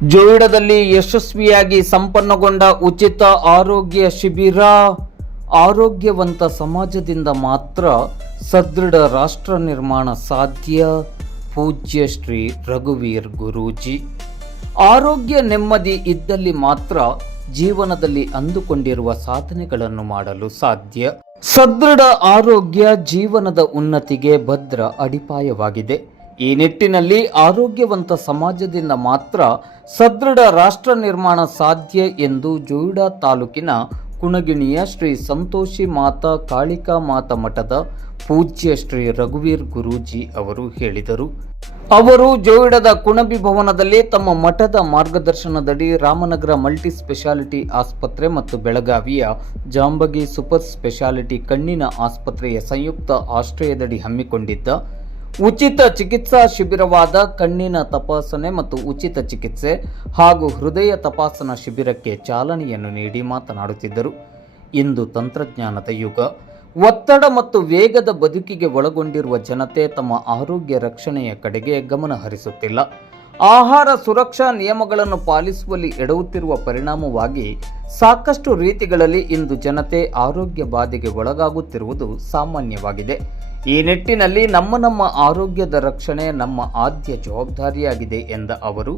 ಜೋಯಿಡಾದಲ್ಲಿ ಯಶಸ್ವಿಯಾಗಿ ಸಂಪನ್ನಗೊಂಡ ಉಚಿತ ಆರೋಗ್ಯ ಶಿಬಿರ. ಆರೋಗ್ಯವಂತ ಸಮಾಜದಿಂದ ಮಾತ್ರ ಸದೃಢ ರಾಷ್ಟ್ರ ನಿರ್ಮಾಣ ಸಾಧ್ಯ. ಪೂಜ್ಯ ಶ್ರೀ ರಘುವೀರ್ ಗುರೂಜಿ. ಆರೋಗ್ಯ ನೆಮ್ಮದಿ ಇದ್ದಲ್ಲಿ ಮಾತ್ರ ಜೀವನದಲ್ಲಿ ಅಂದುಕೊಂಡಿರುವ ಸಾಧನೆಗಳನ್ನು ಮಾಡಲು ಸಾಧ್ಯ. ಸದೃಢ ಆರೋಗ್ಯ ಜೀವನದ ಉನ್ನತಿಗೆ ಭದ್ರ ಅಡಿಪಾಯವಾಗಿದೆ. ಈ ನಿಟ್ಟಿನಲ್ಲಿ ಆರೋಗ್ಯವಂತ ಸಮಾಜದಿಂದ ಮಾತ್ರ ಸದೃಢ ರಾಷ್ಟ್ರ ನಿರ್ಮಾಣ ಸಾಧ್ಯ ಎಂದು ಜೋಯಿಡಾ ತಾಲೂಕಿನ ಕುಣಗಿಣಿಯ ಶ್ರೀ ಸಂತೋಷಿ ಮಾತಾ ಕಾಳಿಕಾ ಮಾತಾ ಮಠದ ಪೂಜ್ಯ ಶ್ರೀ ರಘುವೀರ್ ಗುರೂಜಿ ಅವರು ಹೇಳಿದರು. ಅವರು ಜೋಯಿಡಾದ ಕುಣಬಿ ಭವನದಲ್ಲಿ ತಮ್ಮ ಮಠದ ಮಾರ್ಗದರ್ಶನದಡಿ ರಾಮನಗರ ಮಲ್ಟಿ ಸ್ಪೆಷಾಲಿಟಿ ಆಸ್ಪತ್ರೆ ಮತ್ತು ಬೆಳಗಾವಿಯ ಜಾಂಬಗಿ ಸೂಪರ್ ಸ್ಪೆಷಾಲಿಟಿ ಕಣ್ಣಿನ ಆಸ್ಪತ್ರೆಯ ಸಂಯುಕ್ತ ಆಶ್ರಯದಡಿ ಹಮ್ಮಿಕೊಂಡಿದ್ದ ಉಚಿತ ಚಿಕಿತ್ಸಾ ಶಿಬಿರವಾದ ಕಣ್ಣಿನ ತಪಾಸಣೆ ಮತ್ತು ಉಚಿತ ಚಿಕಿತ್ಸೆ ಹಾಗೂ ಹೃದಯ ತಪಾಸಣಾ ಶಿಬಿರಕ್ಕೆ ಚಾಲನೆಯನ್ನು ನೀಡಿ ಮಾತನಾಡುತ್ತಿದ್ದರು. ಇಂದು ತಂತ್ರಜ್ಞಾನದ ಯುಗ. ಒತ್ತಡ ಮತ್ತು ವೇಗದ ಬದುಕಿಗೆ ಒಳಗೊಂಡಿರುವ ಜನತೆ ತಮ್ಮ ಆರೋಗ್ಯ ರಕ್ಷಣೆಯ ಕಡೆಗೆ ಗಮನ ಹರಿಸುತ್ತಿಲ್ಲ. ಆಹಾರ ಸುರಕ್ಷಾ ನಿಯಮಗಳನ್ನು ಪಾಲಿಸುವಲ್ಲಿ ಎಡವುತ್ತಿರುವ ಪರಿಣಾಮವಾಗಿ ಸಾಕಷ್ಟು ರೀತಿಗಳಲ್ಲಿ ಇಂದು ಜನತೆ ಆರೋಗ್ಯ ಬಾಧೆಗೆ ಒಳಗಾಗುತ್ತಿರುವುದು ಸಾಮಾನ್ಯವಾಗಿದೆ. ಈ ನಿಟ್ಟಿನಲ್ಲಿ ನಮ್ಮ ಆರೋಗ್ಯದ ರಕ್ಷಣೆ ನಮ್ಮ ಆದ್ಯ ಜವಾಬ್ದಾರಿಯಾಗಿದೆ ಎಂದ ಅವರು,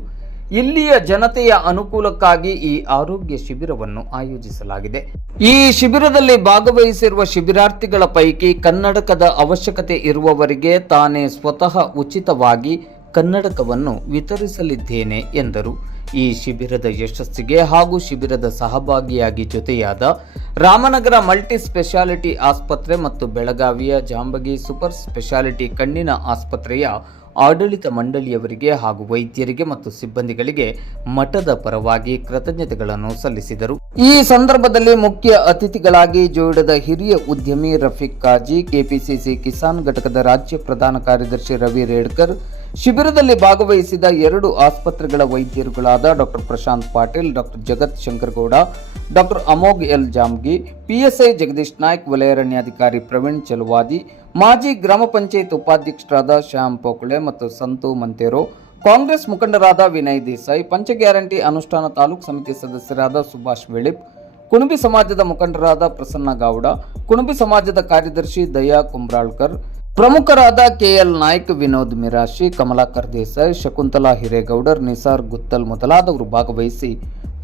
ಇಲ್ಲಿಯ ಜನತೆಯ ಅನುಕೂಲಕ್ಕಾಗಿ ಈ ಆರೋಗ್ಯ ಶಿಬಿರವನ್ನು ಆಯೋಜಿಸಲಾಗಿದೆ. ಈ ಶಿಬಿರದಲ್ಲಿ ಭಾಗವಹಿಸಿರುವ ಶಿಬಿರಾರ್ಥಿಗಳ ಪೈಕಿ ಕನ್ನಡಕದ ಅವಶ್ಯಕತೆ ಇರುವವರಿಗೆ ತಾನೇ ಸ್ವತಃ ಉಚಿತವಾಗಿ ಕನ್ನಡಕವನ್ನು ವಿತರಿಸಲಿದ್ದೇನೆ ಎಂದರು. ಈ ಶಿಬಿರದ ಯಶಸ್ಸಿಗೆ ಹಾಗೂ ಶಿಬಿರದ ಸಹಭಾಗಿಯಾಗಿ ಜೊತೆಯಾದ ರಾಮನಗರ ಮಲ್ಟಿ ಸ್ಪೆಷಾಲಿಟಿ ಆಸ್ಪತ್ರೆ ಮತ್ತು ಬೆಳಗಾವಿಯ ಜಾಂಬಗಿ ಸೂಪರ್ ಸ್ಪೆಷಾಲಿಟಿ ಕಣ್ಣಿನ ಆಸ್ಪತ್ರೆಯ ಆಡಳಿತ ಮಂಡಳಿಯವರಿಗೆ ಹಾಗೂ ವೈದ್ಯರಿಗೆ ಮತ್ತು ಸಿಬ್ಬಂದಿಗಳಿಗೆ ಮಠದ ಪರವಾಗಿ ಕೃತಜ್ಞತೆಗಳನ್ನು ಸಲ್ಲಿಸಿದರು. ಈ ಸಂದರ್ಭದಲ್ಲಿ ಮುಖ್ಯ ಅತಿಥಿಗಳಾಗಿ ಜೋಯಿಡಾದ ಹಿರಿಯ ಉದ್ಯಮಿ ರಫೀಕ್ ಕಾಜಿ, ಕೆಪಿಸಿಸಿ ಕಿಸಾನ್ ಘಟಕದ ರಾಜ್ಯ ಪ್ರಧಾನ ಕಾರ್ಯದರ್ಶಿ ರವಿ ರೇಡ್ಕರ್, ಶಿಬಿರದಲ್ಲಿ ಭಾಗವಹಿಸಿದ 2 ಆಸ್ಪತ್ರೆಗಳ ವೈದ್ಯರುಗಳಾದ doctor Prashant Patil, doctor Jagat Shankaragowda, doctor Amogh L Jamgi, PSI Jagadish Naik, ವಲಯಾರಣ್ಯಾಧಿಕಾರಿ ಪ್ರವೀಣ್ ಚಲವಾದಿ, ಮಾಜಿ ಗ್ರಾಮ ಪಂಚಾಯತ್ ಉಪಾಧ್ಯಕ್ಷರಾದ ಶ್ಯಾಮ್ ಪೋಕಳೆ ಮತ್ತು ಸಂತು ಮಂತೇರೋ, ಕಾಂಗ್ರೆಸ್ ಮುಖಂಡರಾದ ವಿನಯ್ ದೇಸಾಯಿ, ಪಂಚ ಗ್ಯಾರಂಟಿ ಅನುಷ್ಠಾನ ತಾಲೂಕು ಸಮಿತಿ ಸದಸ್ಯರಾದ ಸುಭಾಷ್ ವೆಳಿಪ್, ಕುಣಬಿ ಸಮಾಜದ ಮುಖಂಡರಾದ ಪ್ರಸನ್ನ ಗೌಡ, ಕುಣಬಿ ಸಮಾಜದ ಕಾರ್ಯದರ್ಶಿ ದಯಾ ಕುಂಬ್ರಾಳ್ಕರ್, ಪ್ರಮುಖರಾದ ಕೆಎಲ್ ನಾಯ್ಕ್, ವಿನೋದ್ ಮಿರಾಶಿ, ಕಮಲಾಕರ್ ದೇಸಾಯಿ, ಶಕುಂತಲಾ ಹಿರೇಗೌಡರ್, ನಿಸಾರ್ ಗುತ್ತಲ್ ಮೊದಲಾದವರು ಭಾಗವಹಿಸಿ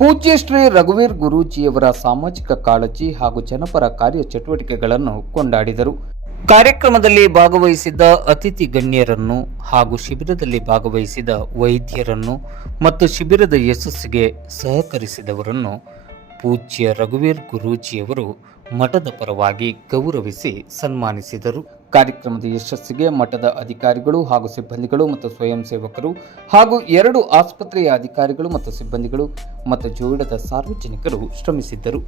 ಪೂಜ್ಯ ಶ್ರೀ ರಘುವೀರ್ ಗುರೂಜಿಯವರ ಸಾಮಾಜಿಕ ಕಾಳಜಿ ಹಾಗೂ ಜನಪರ ಕಾರ್ಯಚಟುವಟಿಕೆಗಳನ್ನು ಕೊಂಡಾಡಿದರು. ಕಾರ್ಯಕ್ರಮದಲ್ಲಿ ಭಾಗವಹಿಸಿದ್ದ ಅತಿಥಿ ಗಣ್ಯರನ್ನು ಹಾಗೂ ಶಿಬಿರದಲ್ಲಿ ಭಾಗವಹಿಸಿದ ವೈದ್ಯರನ್ನು ಮತ್ತು ಶಿಬಿರದ ಯಶಸ್ಸಿಗೆ ಸಹಕರಿಸಿದವರನ್ನು ಪೂಜ್ಯ ರಘುವೀರ್ ಗುರೂಜಿಯವರು ಮಠದ ಪರವಾಗಿ ಗೌರವಿಸಿ ಸನ್ಮಾನಿಸಿದರು. ಕಾರ್ಯಕ್ರಮದ ಯಶಸ್ಸಿಗೆ ಮಠದ ಅಧಿಕಾರಿಗಳು ಹಾಗೂ ಸಿಬ್ಬಂದಿಗಳು ಮತ್ತು ಸ್ವಯಂ ಸೇವಕರು ಹಾಗೂ 2 ಆಸ್ಪತ್ರೆಯ ಅಧಿಕಾರಿಗಳು ಮತ್ತು ಸಿಬ್ಬಂದಿಗಳು ಮತ್ತು ಜೋಯಿಡಾದ ಸಾರ್ವಜನಿಕರು ಶ್ರಮಿಸಿದ್ದರು.